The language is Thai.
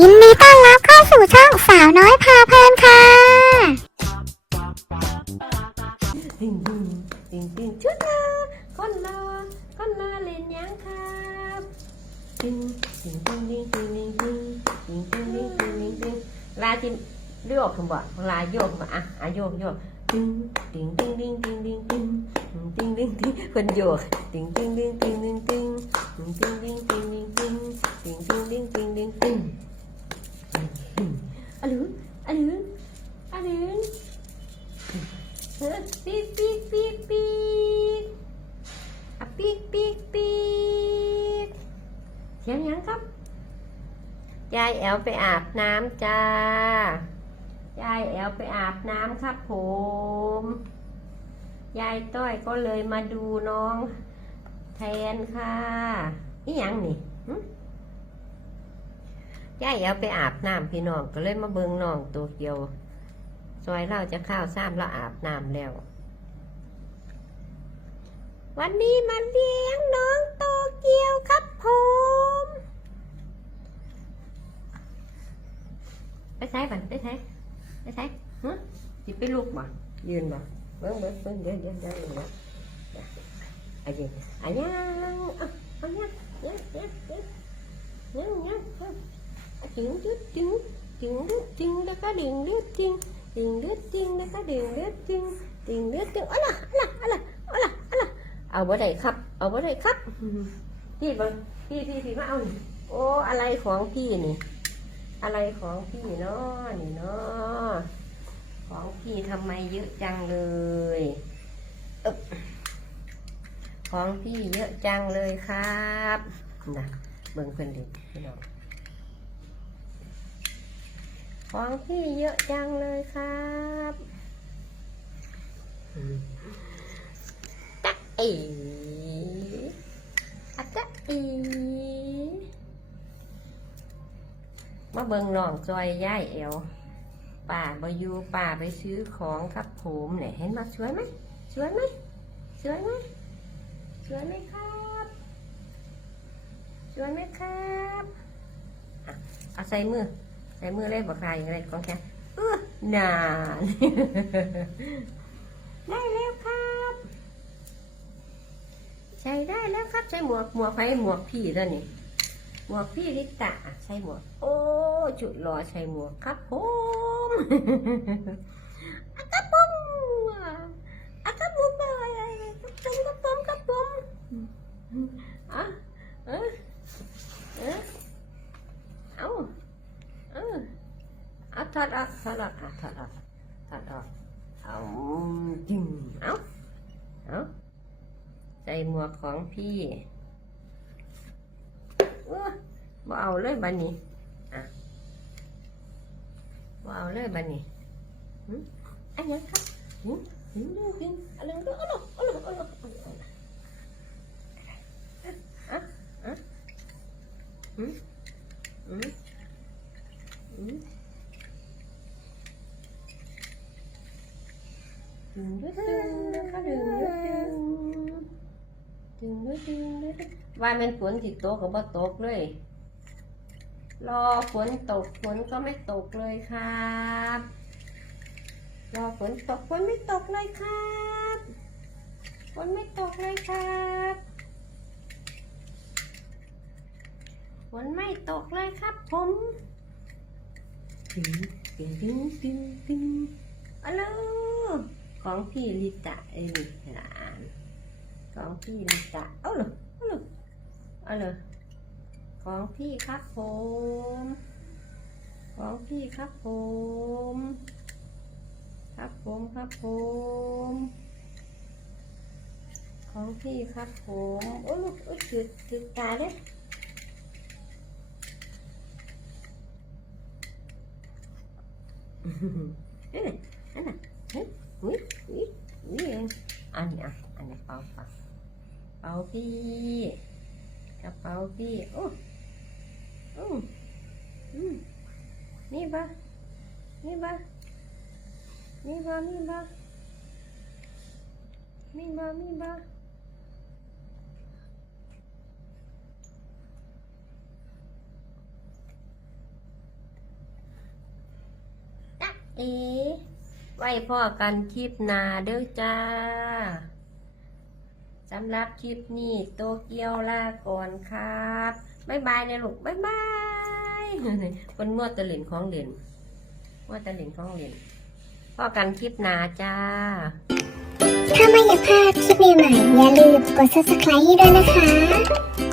ยินดีต้อนรับเข้าสู่ช่องสาวน้อยพาเพลินค่ะ ติงติงติงติงชุดละคนละคนละเล่นยังครับติงติงติงติงติงติงติงติงติงติงติงติงติงลาจิมโยกคำบอกลาโยกมาอะอะโยกโยกติงติงติงติงติงติงติงติงติงติงคนโยกติงติงติงติงติงติงติงติงติงติงติงติงติงติงติงติงติงติง อะลืออะลืออะลือเออปีปีปีปีอะปีปีปีเสียงยังครับยายแอลไปอาบน้ำจ้ายายแอลไปอาบน้ำครับผม ยายต้อยก็เลยมาดูน้องแทนค่ะนี่ยังนี่ ย่ายแอลไปอาบน้ำพี่น้องก็เลยมาเบิงน้องตัวเกียวซอยเราจะข้าวซ้ำเราอาบน้ำแล้ว วันนี้มาเลี้ยงน้องโตเกียวครับผมไปใช้บันไปใช้ไปใช้ฮะจิไปลุกบ่ยืนบ่เบิ้งเบิ้งเบิ้งเดี๋ยวเดี๋ยวเดี๋ยวเดี๋ยวอันนี้อันนี้เอาอันนี้เดี๋ยวเดี๋ยวเดี๋ยวเดี๋ยวเดี๋ย วเดี๋ยวจึงจึงจึงจึงจึงแล้วก็ดิงเลือดจึงดึงเลือดจริงนะคะดึงเลือดจริงดึงเลือดจริงอะไรอะไรอะไรอะไรอะไรเอาบ่ได้ครับ เอาบ่ได้ครับพี่บังพี่พี่พี่มาเอานี่โอ้อะไรของพี่นี่ อะไรของพี่เนาะนี่เนาะของพี่ทำไมเยอะจังเลยของพี่เยอะจังเลยครับนะเบิ่งเพิ่นดิพี่น้อง ของพี่เยอะจังเลยครับจ๊ะเอ๋อะจ๊ะเอ๋มาเบิ่งน้องจอยย่ายเอวป่าบอยูป่าไปซื้อของครับผมเนี่ยเห็นมาสวยไหมสวยไหมสวยไหมสวยไหมครับสวยไหมครับอะเอาใส่มือ ใส่มือเลยบอกใครอะไรก็แค่เออนานได้แล้วครับ ใช้ได้แล้วครับ ใช้หมวกหมวกใครหมวกพี่แล้วนี่หมวกพี่ลิตะอะใช้หมวก โอ้จุดรอใช้หมวกครับผมอะครับผมอะครับผมอะไรครับผมครับผมครับผม อดออกถอดออกอะถอดออกถอดออกเอาจริงเอาเอาใส่หมวกของพี่เออบ่เอาเลยบันนี้อะบ่เอาเลยบันนี้อันยังครับหึหึหึหึอะไรก็เอาละเอาเอาละเอาละอะอะหึหึ อืม ดึงด้วยดึงนะคะดึงด้วยดึงดึงด้วยดึงด้วยดึงว่ามันฝนติดตกก็บ่ตกเลย รอฝนตกฝนก็ไม่ตกเลยครับรอฝนตกฝนไม่ตกเลยครับฝนไม่ตกเลยครับฝนไม่ตกเลยครับผมตึงตึงตึงตึงตึงอะโล ของพี่ลิตะเอ้ยหลานของพี่ลิตะเอาเลยเอาเลยเอาเลยของพี่ครับผม ของพี่ครับผม ครับผมครับผมของพี่ครับผมโอ้ลูกโอ้ยจุดจุดตาเลยเอ้ย wih wih wih. Anak kak oh. Oh. Hmm. Nih bah nih bah nih bah nih bah nih bah nih bah Eh. ไว้พ่อกันคลิปนาเด้อจ้าสำหรับคลิปนี้โตเกียวลาก่อนครับบ๊ายบายเนะลูกบ๊ายบายคนมั่วตะเหลินของเหรียญมั่วตะเหลินของเหรียญพ่อกันคลิปนาจ้า ถ้าไม่อยากพลาดคลิปใหม่ๆอย่าลืมกด subscribe ให้ด้วยนะคะ